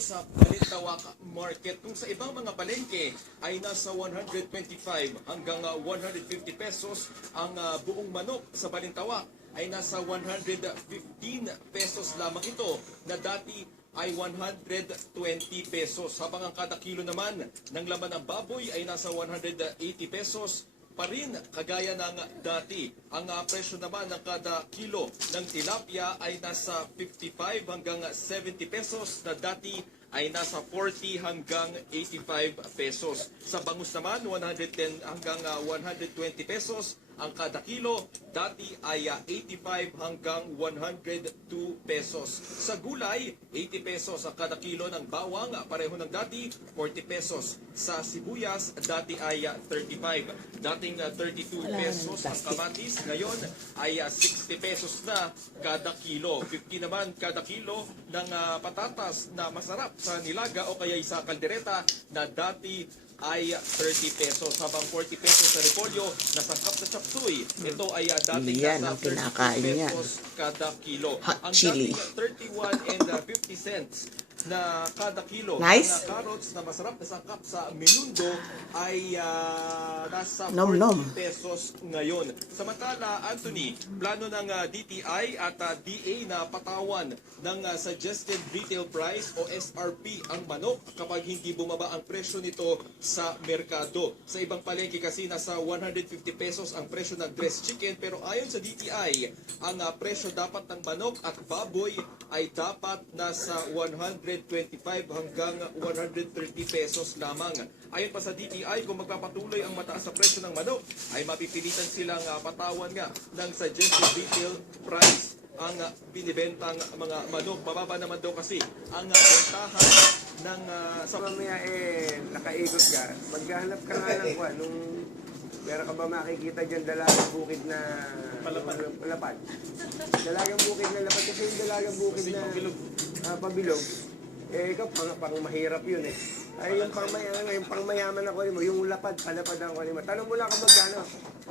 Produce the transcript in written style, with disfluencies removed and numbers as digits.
dito sa Balintawak Market. Kung sa ibang mga palengke ay nasa 125 hanggang 150 pesos ang buong manok sa Balintawak ay nasa 115 pesos lamang ito na dati ay 120 pesos. Habang ang kada kilo naman ng laman ng baboy ay nasa 180 pesos pa rin kagaya ng dati. Ang presyo naman ng kada kilo ng tilapia ay nasa 55 hanggang 70 pesos na dati ay nasa 40 hanggang 85 pesos. Sa bangus naman, 110 hanggang 120 pesos ang kada kilo, dati ay 85 hanggang 102 pesos. Sa gulay, 80 pesos ang kada kilo ng bawang, pareho ng dati, 40 pesos. Sa sibuyas, dati ay 35. Dating 32 pesos ang kamatis, ngayon ay 60 pesos na kada kilo. 50 naman kada kilo ng patatas na masarap sa nilaga o kaya sa kaldereta na dati ay 30 pesos, habang 40 pesos sa repolyo na sangkap na chop suey. Ito ay dating nasa 30 pesos kada kilo. Hot Ang chili. dating 31 and 50 cents na kada kilo Nice. ng carrots na masarap na sangkap sa menundo ay nasa 40 Nom nom. pesos ngayon. Samantala, Anthony, plano ng DTI at DA na patawan ng suggested retail price o SRP ang manok kapag hindi bumaba ang presyo nito sa merkado. Sa ibang palengke kasi nasa 150 pesos ang presyo ng dressed chicken, pero ayon sa DTI, ang presyo dapat ng manok at baboy ay dapat nasa 125 hanggang 130 pesos lamang. Ayon pa sa DTI, kung magpapatuloy ang mataas sa presyo ng manok, ay mapipilitan silang patawan nga ng suggested retail price ang binibentang mga manok. Mababa naman daw kasi ang bentahan ng Sa mamaya nakaikot ka, maghahanap ka nga ng kwan, nung meron ka ba makikita dyan dalagang bukid na palapad? Dalagang bukid na lapad, kasi yung dalagang bukid na pabilog, ikaw pang mahirap yun eh. Ay yung pang mayaman ako mo, yung lapad, palapad ang mo. Tanong mo lang kung magkano.